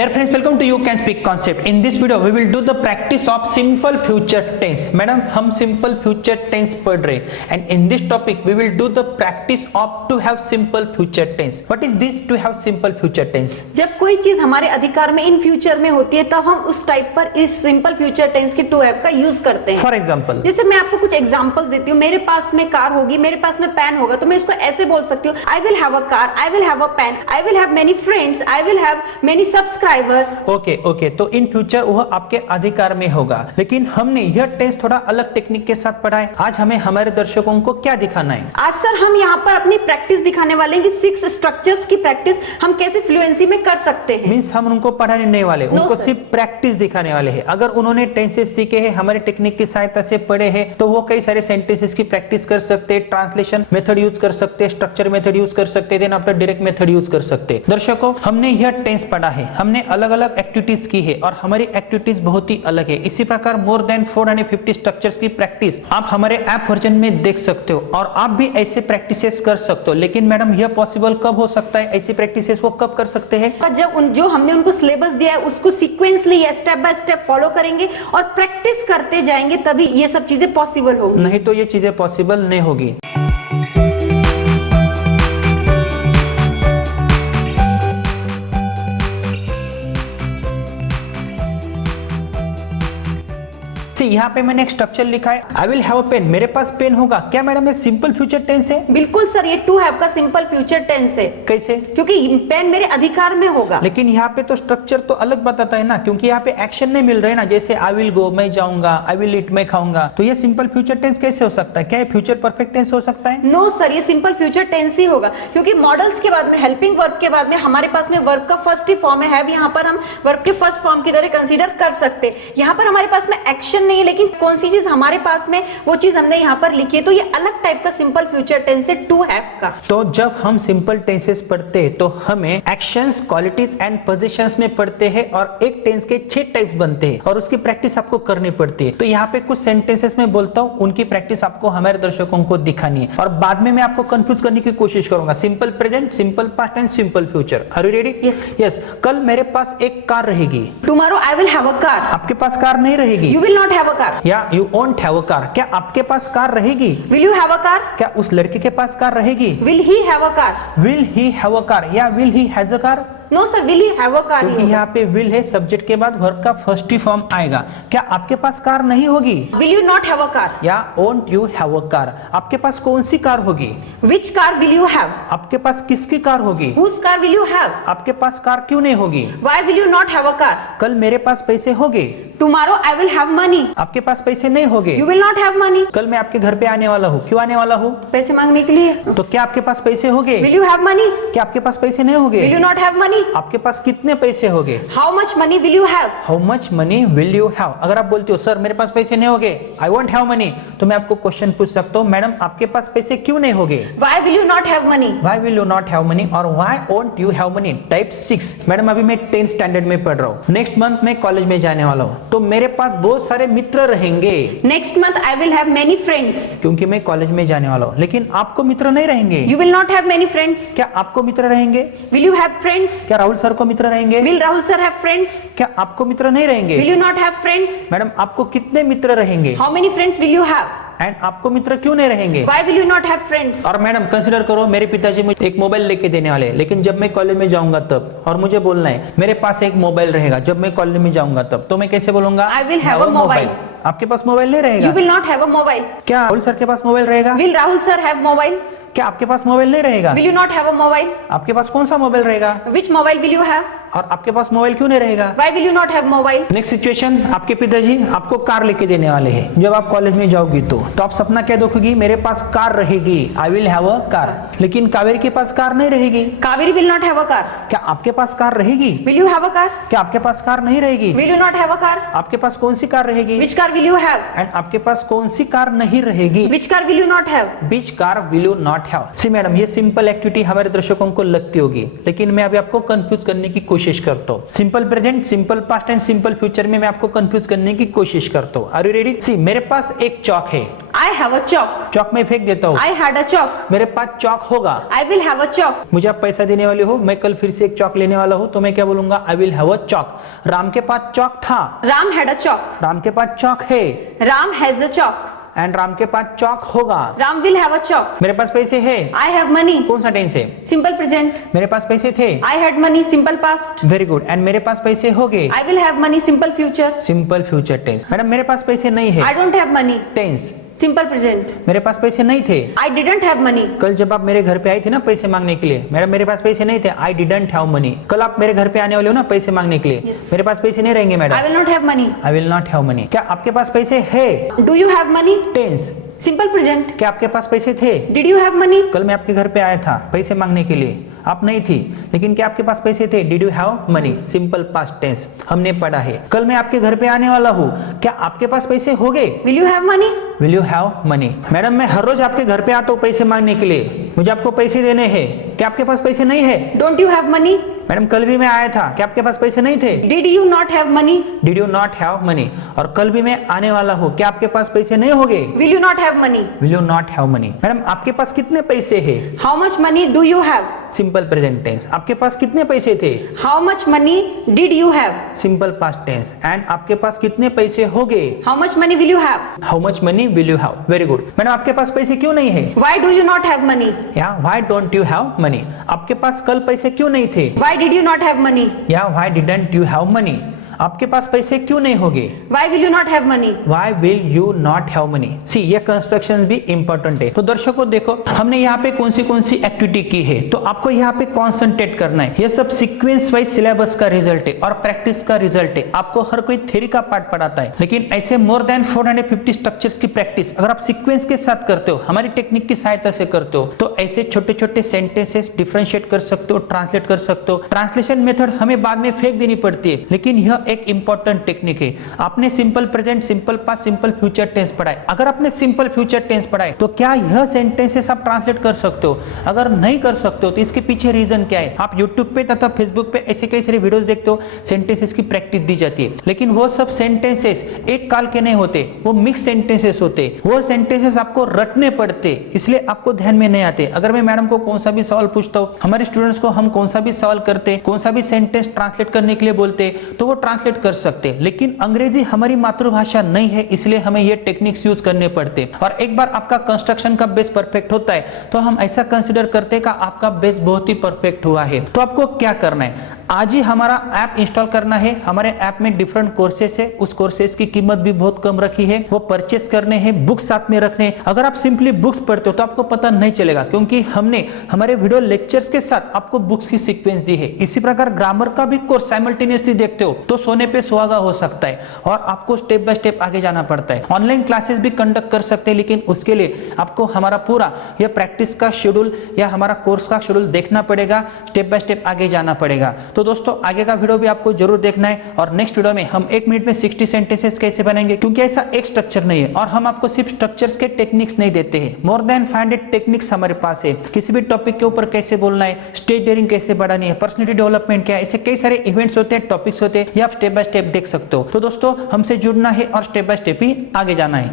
Dear friends, welcome to You Can Speak Concept. In this video, we will do the practice of simple future tense. Madam हम simple future tense पढ़ रहे and in this topic we will do the practice of to have simple future tense. What is this to have simple future tense? जब कोई चीज हमारे अधिकार में in future में होती है तब हम उस टाइप पर इस सिंपल फ्यूचर टेंस के टू हैव का यूज करते हैं. For example, जैसे मैं आपको कुछ एग्जांपल्स देती हूँ. मेरे पास में कार होगी, मेरे पास में पेन होगा, तो मैं इसको ऐसे बोल सकती हूँ, I will have a car, I will have a pen, I will have many friends, I will have many subscriber. Okay तो इन फ्यूचर वह आपके अधिकार में होगा. लेकिन हमने यह टेंस थोड़ा अलग टेक्निक के साथ पढ़ा है. आज हमें हमारे दर्शकों को क्या दिखाना है? आज सर हम यहाँ पर अपनी प्रैक्टिस दिखाने वाले हैं कि 6 स्ट्रक्चर्स की प्रैक्टिस हम कैसे फ्लुएंसी में कर सकते हैं. मींस हम उनको पढ़ाने नहीं वाले, उनको सिर्फ प्रैक्टिस दिखाने वाले हैं. अगर उन्होंने टेंसेस सीखे हैं, हमारे टेक्निक की सहायता से पढ़े हैं, तो वो कई सारे सेंटेंसेस की प्रैक्टिस कर सकते हैं, ट्रांसलेशन मेथड यूज कर सकते हैं, स्ट्रक्चर मेथड यूज कर सकते हैं, then after direct method use कर सकते हैं. दर्शकों, हमने यह टेंस पढ़ा है, हमने अलग अलग एक्टिविटीज की है और हमारी एक्टिविटीज बहुत ही अलग है. इसी प्रकार मोर देन 450 स्ट्रक्चर्स की प्रैक्टिस आप हमारे ऐप वर्जन में देख सकते हो और आप भी ऐसे प्रैक्टिसेस कर सकते हो. लेकिन मैडम यह पॉसिबल कब हो सकता है? ऐसी प्रैक्टिसेस वो कब कर सकते हैं? जब जो हमने उनको सिलेबस दिया है उसको सीक्वेंसली या स्टेप बाय स्टेप फॉलो करेंगे और प्रैक्टिस करते जाएंगे, तभी ये सब चीजें पॉसिबल होगी. नहीं तो ये चीजें पॉसिबल नहीं होगी. यहाँ पे मैंने एक स्ट्रक्चर लिखा है, I will have a pen, मेरे पास पेन होगा. क्या मैडम ये सिंपल फ्यूचर टेंस है? बिल्कुल सर, ये टू हैव का सिंपल फ्यूचर टेंस है. कैसे? क्योंकि पेन मेरे अधिकार में होगा. लेकिन यहाँ पे तो स्ट्रक्चर तो अलग बताता है ना, क्योंकि यहाँ पे एक्शन नहीं मिल रहे ना. जैसे आई विल गो, मैं जाऊंगा, आई विल ईट, मैं खाऊंगा. तो ये सिंपल फ्यूचर टेंस कैसे हो सकता है? क्या ये फ्यूचर परफेक्ट टेंस हो सकता है? नो सर, ये सिंपल फ्यूचर टेंस ही होगा, क्योंकि मॉडल्स के बाद में हेल्पिंग वर्ब के बाद में हमारे पास में वर्ब का फर्स्ट ही फॉर्म है. यहाँ पर हम वर्ब के फर्स्ट फॉर्म की तरह कंसीडर कर सकते हैं. यहाँ पर हमारे पास में एक्शन नहीं है, लेकिन कौन सी चीज हमारे पास में वो चीज हमने यहाँ पर लिखी है. तो ये अलग टाइप का सिंपल फ्यूचर टेंस है टू हैव का. तो जब हम सिंपल टेंसेस पढ़ते हैं तो हमें एक्शंस, क्वालिटीज एंड पोजीशंस में पढ़ते हैं और एक टेंस के 6 टाइप्स बनते हैं और उसकी प्रैक्टिस आपको करनी पड़ती है. तो यहाँ पे कुछ सेंटेंसेस में बोलता हूँ, उनकी प्रैक्टिस आपको हमारे दर्शकों को दिखानी है और बाद में मैं आपको कंफ्यूज करने की कोशिश करूंगा. Simple present, simple past and simple future. Are you ready? Yes. कल मेरे पास एक कार रहेगी. Tomorrow I will have a car. आपके पास कार नहीं रहेगी. You will not have a car. या you won't have a car. क्या आपके पास कार रहेगी? Will you have a car. क्या उस लड़के के पास कार रहेगी? Will he have a car. Will he have a car या will he has a car? No sir, will he have a car. क्योंकि यहाँ पे विल है, सब्जेक्ट के बाद वर्ब का फर्स्ट ही फॉर्म आएगा. क्या आपके पास कार नहीं होगी? Will you not have a car. या won't you have a car. आपके पास कौन सी कार होगी? Which car will you have. आपके पास किसकी कार होगी? Whose car will you have. आपके पास कार क्यों नहीं होगी? Why will you not have a car. कल मेरे पास पैसे होंगे. Tomorrow I will have money. आपके पास पैसे नहीं होंगे. You will not have money. कल मैं आपके घर पे आने वाला हूँ. क्यों आने वाला हूँ? पैसे मांगने के लिए. तो क्या आपके पास पैसे होंगे? Will you have money. क्या आपके पास पैसे नहीं होंगे? Will you not have money. आपके पास कितने पैसे होंगे? How much money will you have. How much money will you have. अगर आप बोलते हो सर मेरे पास पैसे नहीं होंगे, आई वोंट हैव मनी, तो मैं आपको क्वेश्चन पूछ सकता हूँ, मैडम आपके पास पैसे क्यों नहीं होंगे? Why will you not have money. Why will you not have money और why won't you have money. Type 6. Madam अभी मैं 10th स्टैंडर्ड में पढ़ रहा हूँ. नेक्स्ट मंथ मैं कॉलेज में जाने वाला हूँ, तो मेरे पास बहुत सारे मित्र रहेंगे. Next month I will have many friends. क्योंकि मैं कॉलेज में जाने वाला हूँ. लेकिन आपको मित्र नहीं रहेंगे. You will not have many friends. क्या आपको मित्र रहेंगे? Will you have friends. क्या राहुल सर को मित्र रहेंगे? Will Rahul sir have friends. क्या आपको मित्र नहीं रहेंगे? Will you not have friends. Madam आपको कितने मित्र रहेंगे? How many friends will you have. And आपको मित्र क्यों नहीं रहेंगे? Why will you not have friends? और मैडम कंसीडर करो, मेरे पिताजी मुझे एक मोबाइल लेके देने वाले हैं, लेकिन जब मैं कॉलेज में जाऊंगा तब, और मुझे बोलना है मेरे पास एक मोबाइल रहेगा जब मैं कॉलेज में जाऊंगा तब, तो मैं कैसे बोलूंगा? I will have a mobile. आपके पास मोबाइल नहीं रहेगा. You will not have a mobile. क्या राहुल सर के पास मोबाइल रहेगा? Will Rahul sir have mobile? क्या आपके पास मोबाइल नहीं रहेगा? Will you not have a mobile? आपके पास कौन सा मोबाइल रहेगा? Which mobile will you have? और आपके पास मोबाइल क्यों नहीं रहेगा? Why will you not have mobile? Next situation, आपके पिताजी आपको कार लेके देने वाले हैं जब आप कॉलेज में जाओगी, तो आप सपना क्या देखोगी? मेरे पास कार रहेगी, आई विल हैव अ कार. लेकिन कावेरी के पास कार नहीं रहेगी. Kaveri will not have a car. क्या आपके पास कार रहेगी? Will you have a car? क्या आपके पास कार नहीं रहेगी? Will you not have a car? आपके पास कौन सी कार रहेगी? Which car will you have? And आपके पास कौन सी कार नहीं रहेगी? Which car will you not have? Which car will you not have? See madam, ये सिंपल एक्टिविटी हमारे दर्शकों को लगती होगी, लेकिन मैं अभी आपको कंफ्यूज करने की कोशिश कोशिश करता हूँ। Simple present, simple past and simple future में मैं आपको कंफ्यूज करने की कोशिश करता हूँ। Are you ready? सी, मेरे पास एक चौक है, I have a chalk. चौक में फेंक देता हूँ। I had a chalk. मेरे पास चौक होगा, I will have a chalk. मुझे आप पैसा देने वाले हो, मैं कल फिर से एक चौक लेने वाला हूँ, तो मैं क्या बोलूंगा? आई विल हैव अ चौक। राम के पास चौक था, Ram had a chalk. Ram के पास चौक है, Ram has a chalk. And Ram के पास चौक होगा। Ram will have a chalk. मेरे पास पैसे है, I have money. कौन सा टेंस है? Simple present. मेरे पास पैसे थे, I had money. Simple past. Very good. And मेरे पास पैसे हो गए, I will have money. Simple future. Simple future tense. Madam मेरे पास पैसे नहीं है, I don't have money. Tense. Simple present. मेरे पास पैसे नहीं थे, I didn't have money. कल जब आप मेरे घर पे आए थे ना पैसे मांगने के लिए, मैडम मेरे पास पैसे नहीं थे, आई डिडंट हैव मनी। कल आप मेरे घर पे आने वाले हो ना पैसे मांगने के लिए, Yes. मेरे पास पैसे नहीं रहेंगे I madam, will not have money. I will not have money. क्या आपके पास पैसे है? Do you have money? Tense. Simple present. क्या आपके पास पैसे थे? Did you have money? कल मैं आपके घर पे आया था पैसे मांगने के लिए, आप नहीं थी, लेकिन क्या आपके पास पैसे थे? Did you have money? Simple past tense हमने पढ़ा है। कल मैं आपके घर पे आने वाला हूँ, क्या आपके पास पैसे हो गए? Will you have money? Will you have money? Madam मैं हर रोज आपके घर पे आता हूँ पैसे मांगने के लिए, मुझे आपको पैसे देने हैं, क्या आपके पास पैसे नहीं है? Don't you have money? Madam कल भी मैं आया था, क्या आपके पास पैसे नहीं थे? Did you not have money? Did you not have money? और कल भी मैं आने वाला हूँ, क्या आपके पास पैसे नहीं होंगे? Will you not have money? Will you not have money? Madam आपके पास कितने पैसे हैं? How much money do you have? Simple present tense. आपके पास कितने पैसे थे? How much money did you have? Simple past tense. And आपके पास कितने पैसे हो गए? How much money will you have? How much money will you have? Very good. Madam आपके पास पैसे क्यों नहीं है? Why do you not have money? या why don't you have money? आपके पास कल पैसे क्यों नहीं थे? Why did you not have money? या why didn't you have money? आपके पास पैसे क्यों नहीं होंगे? Why will you not have money? Why will you not have money? सी, ये कंस्ट्रक्शंस भी इंपॉर्टेंट है। तो दर्शकों देखो, हमने यहाँ पे कौन सी एक्टिविटी की है, तो आपको यहाँ पे कॉन्सेंट्रेट करना है। ये सब सीक्वेंस वाइज सिलेबस का रिजल्ट है और प्रैक्टिस का रिजल्ट है। आपको हर कोई थ्योरी का पार्ट पढ़ाता है, लेकिन ऐसे मोर देन 450 स्ट्रक्चर्स की प्रैक्टिस अगर आप सीक्वेंस के साथ करते हो, हमारी टेक्निक की सहायता से करते हो, तो ऐसे छोटे छोटे सेंटेंसेस डिफरेंशिएट कर सकते हो, ट्रांसलेट कर सकते हो। ट्रांसलेशन मेथड हमें बाद में फेंक देनी पड़ती है, लेकिन यह एक इंपॉर्टेंट टेक्निक है। आपने simple present, simple past, simple future tense पढ़ा है। अगर आपने सिंपल फ्यूचर टेंस पढ़ा है, तो क्या यह सेंटेंसेस आप ट्रांसलेट कर सकते हो? अगर नहीं कर सकते हो तो इसके पीछे रीजन क्या है? आप यूट्यूब पे तथा फेसबुक पे ऐसे कई सारे वीडियोस देखते हो, सेंटेंसेस की प्रैक्टिस दी जाती है, लेकिन वो सब सेंटेंसेस एक काल के नहीं होते, वो मिक्स सेंटेंसेस होते, वो सेंटेंसेस आपको रटने पड़ते, इसलिए आपको ध्यान में नहीं आते। अगर मैं मैडम को कौन सा भी सवाल पूछता हूँ, हमारे स्टूडेंट्स को हम कौन सा भी सवाल करते, कौन सा भी सेंटेंस ट्रांसलेट करने के लिए बोलते, तो वो ट्रांसलेट कर सकते, लेकिन अंग्रेजी हमारी मातृभाषा नहीं है, इसलिए हमें ये टेक्निक्स यूज करने पड़ते। और एक बार आपका कंस्ट्रक्शन का बेस परफेक्ट होता है, तो हम ऐसा कंसीडर करते हैं कि आपका बेस बहुत ही परफेक्ट हुआ है। तो आपको क्या करना है? आज ही हमारा ऐप इंस्टॉल करना है। हमारे ऐप में डिफरेंट कोर्सेस है, उस कोर्सेस की कीमत भी बहुत कम रखी है, वो परचेस करने हैं, बुक्स साथ में रखने हैं। अगर आप सिंपली बुक्स पढ़ते हो तो आपको पता नहीं चलेगा, क्योंकि हमने हमारे वीडियो लेक्चर्स के साथ आपको बुक्स की सीक्वेंस दी है। इसी प्रकार ग्रामर का भी कोर्स साइमल्टेनियसली देखते हो तो सोने पे सुहागा हो सकता है और आपको स्टेप बाय स्टेप आगे जाना पड़ता है। ऑनलाइन क्लासेस भी कंडक्ट कर सकते हैं, लेकिन उसके लिए आपको हमारा पूरा यह प्रैक्टिस का शेड्यूल या हमारा कोर्स का शेड्यूल देखना पड़ेगा, स्टेप बाय स्टेप आगे जाना पड़ेगा। तो दोस्तों आगे का वीडियो भी आपको जरूर देखना है, और नेक्स्ट वीडियो में हम 1 मिनट में 60 सेंटेंसेस कैसे बनाएंगे, क्योंकि ऐसा एक स्ट्रक्चर नहीं है और हम आपको सिर्फ स्ट्रक्चर्स के टेक्निक्स नहीं देते हैं, मोर देन 500 टेक्निक्स हमारे पास है। किसी भी टॉपिक के ऊपर कैसे बोलना है, स्टेज डेयरिंग कैसे बढ़ानी है, पर्सनैलिटी डेवलपमेंट क्या है, ऐसे कई सारे इवेंट्स होते हैं, टॉपिक्स होते हैं, ये आप स्टेप बाय स्टेप देख सकते हो। तो दोस्तों हमसे जुड़ना है और स्टेप बाय स्टेप ही आगे जाना है।